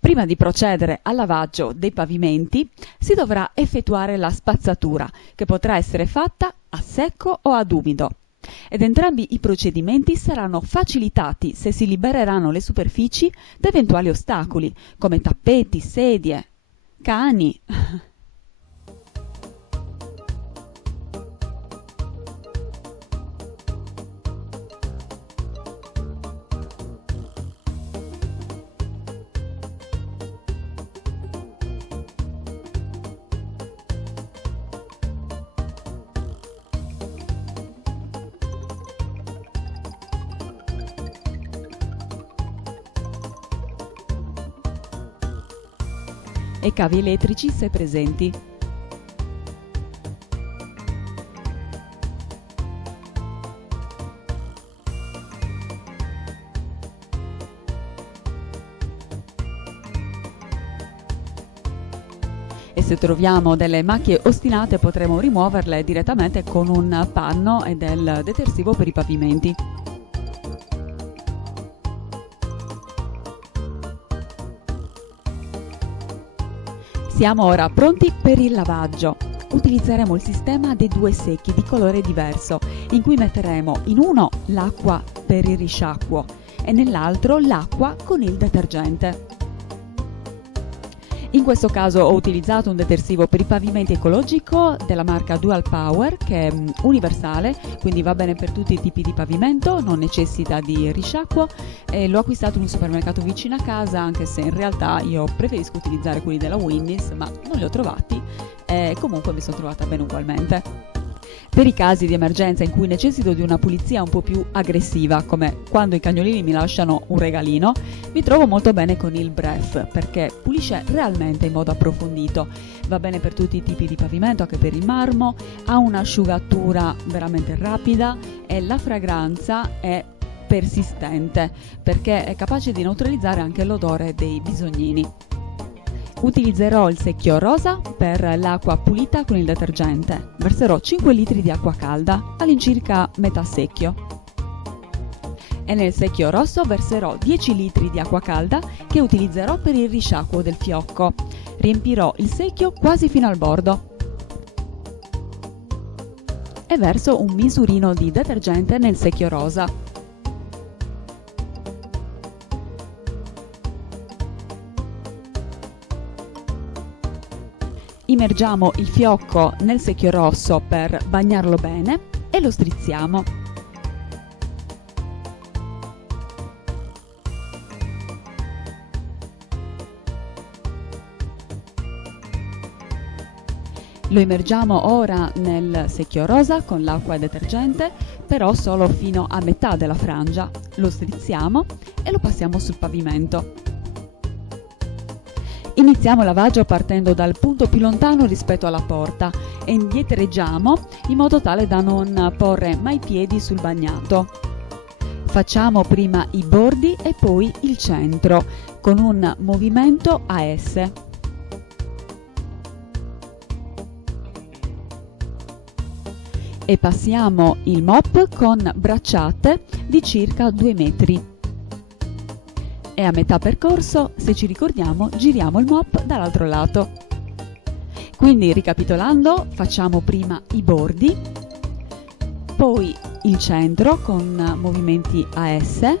Prima di procedere al lavaggio dei pavimenti si dovrà effettuare la spazzatura, che potrà essere fatta a secco o ad umido. Ed entrambi i procedimenti saranno facilitati se si libereranno le superfici da eventuali ostacoli, come tappeti, sedie, cani. E cavi elettrici se presenti. E se troviamo delle macchie ostinate potremo rimuoverle direttamente con un panno e del detersivo per i pavimenti. Siamo ora pronti per il lavaggio. Utilizzeremo il sistema dei due secchi di colore diverso, in cui metteremo in uno l'acqua per il risciacquo e nell'altro l'acqua con il detergente. In questo caso ho utilizzato un detersivo per i pavimenti ecologico della marca Dual Power, che è universale, quindi va bene per tutti i tipi di pavimento, non necessita di risciacquo, e l'ho acquistato in un supermercato vicino a casa, anche se in realtà io preferisco utilizzare quelli della Winnis, ma non li ho trovati e comunque mi sono trovata bene ugualmente. Per i casi di emergenza in cui necessito di una pulizia un po' più aggressiva, come quando i cagnolini mi lasciano un regalino, mi trovo molto bene con il Bref, perché pulisce realmente in modo approfondito. Va bene per tutti i tipi di pavimento, anche per il marmo, ha un'asciugatura veramente rapida e la fragranza è persistente, perché è capace di neutralizzare anche l'odore dei bisognini. Utilizzerò il secchio rosa per l'acqua pulita con il detergente. Verserò 5 litri di acqua calda, all'incirca metà secchio. E nel secchio rosso verserò 10 litri di acqua calda che utilizzerò per il risciacquo del fiocco. Riempirò il secchio quasi fino al bordo. E verso un misurino di detergente nel secchio rosa. Immergiamo il fiocco nel secchio rosso per bagnarlo bene e lo strizziamo. Lo immergiamo ora nel secchio rosa con l'acqua e detergente, però solo fino a metà della frangia. Lo strizziamo e lo passiamo sul pavimento. Iniziamo il lavaggio partendo dal punto più lontano rispetto alla porta e indietreggiamo in modo tale da non porre mai piedi sul bagnato. Facciamo prima i bordi e poi il centro con un movimento a S. E passiamo il mop con bracciate di circa 2 metri. E a metà percorso, se ci ricordiamo, giriamo il mop dall'altro lato. Quindi, ricapitolando, facciamo prima i bordi, poi il centro con movimenti a S,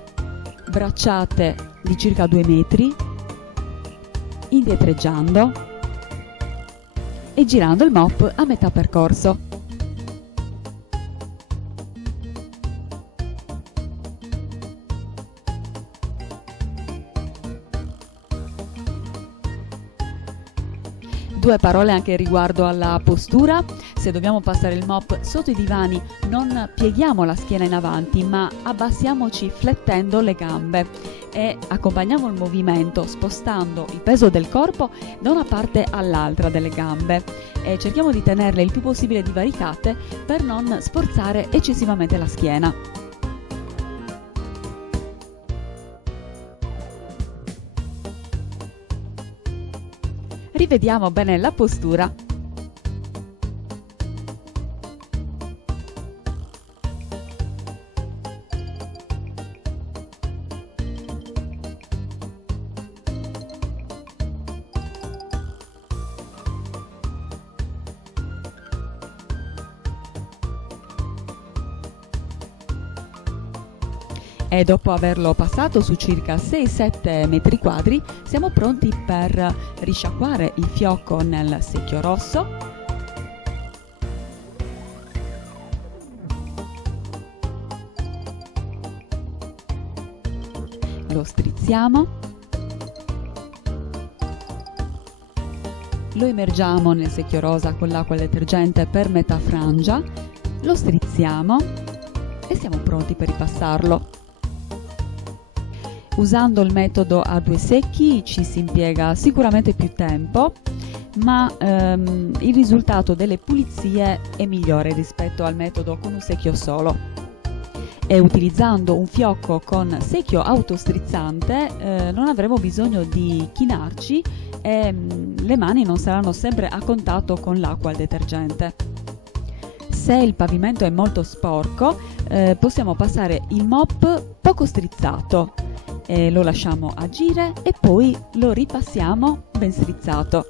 bracciate di circa 2 metri, indietreggiando e girando il mop a metà percorso. Due parole anche riguardo alla postura. Se dobbiamo passare il mop sotto i divani non pieghiamo la schiena in avanti, ma abbassiamoci flettendo le gambe e accompagniamo il movimento spostando il peso del corpo da una parte all'altra delle gambe e cerchiamo di tenerle il più possibile divaricate per non sforzare eccessivamente la schiena. Rivediamo bene la postura. E dopo averlo passato su circa 6-7 metri quadri siamo pronti per risciacquare il fiocco nel secchio rosso. Lo strizziamo, lo immergiamo nel secchio rosa con l'acqua detergente per metà frangia, lo strizziamo e siamo pronti per ripassarlo. Usando il metodo a due secchi ci si impiega sicuramente più tempo, ma il risultato delle pulizie è migliore rispetto al metodo con un secchio solo. E utilizzando un fiocco con secchio autostrizzante non avremo bisogno di chinarci e le mani non saranno sempre a contatto con l'acqua al detergente. Se il pavimento è molto sporco possiamo passare il mop poco strizzato, lo lasciamo agire e poi lo ripassiamo ben strizzato.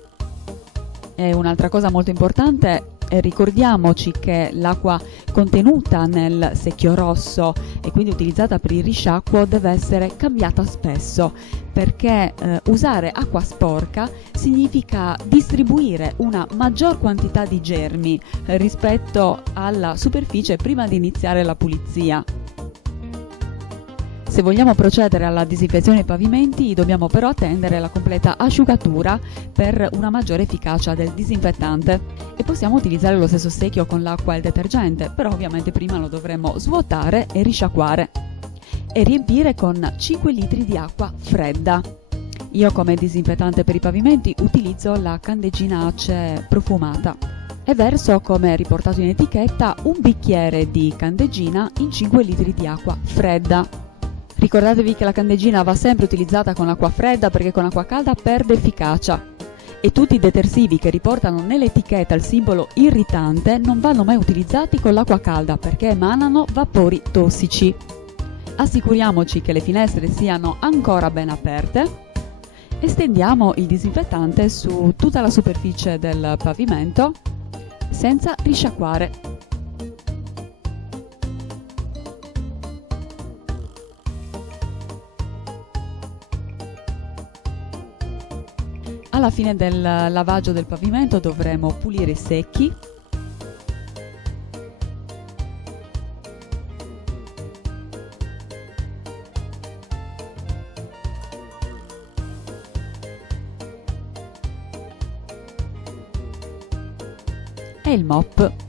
E un'altra cosa molto importante, ricordiamoci che l'acqua contenuta nel secchio rosso e quindi utilizzata per il risciacquo deve essere cambiata spesso, perché usare acqua sporca significa distribuire una maggior quantità di germi rispetto alla superficie prima di iniziare la pulizia. Se vogliamo procedere alla disinfezione dei pavimenti dobbiamo però attendere la completa asciugatura per una maggiore efficacia del disinfettante e possiamo utilizzare lo stesso secchio con l'acqua e il detergente, però ovviamente prima lo dovremo svuotare e risciacquare e riempire con 5 litri di acqua fredda. Io come disinfettante per i pavimenti utilizzo la candeggina Ace profumata e verso, come riportato in etichetta, un bicchiere di candeggina in 5 litri di acqua fredda. Ricordatevi che la candeggina va sempre utilizzata con acqua fredda perché con acqua calda perde efficacia e tutti i detersivi che riportano nell'etichetta il simbolo irritante non vanno mai utilizzati con l'acqua calda perché emanano vapori tossici. Assicuriamoci che le finestre siano ancora ben aperte e stendiamo il disinfettante su tutta la superficie del pavimento senza risciacquare. Alla fine del lavaggio del pavimento dovremo pulire i secchi e il mop.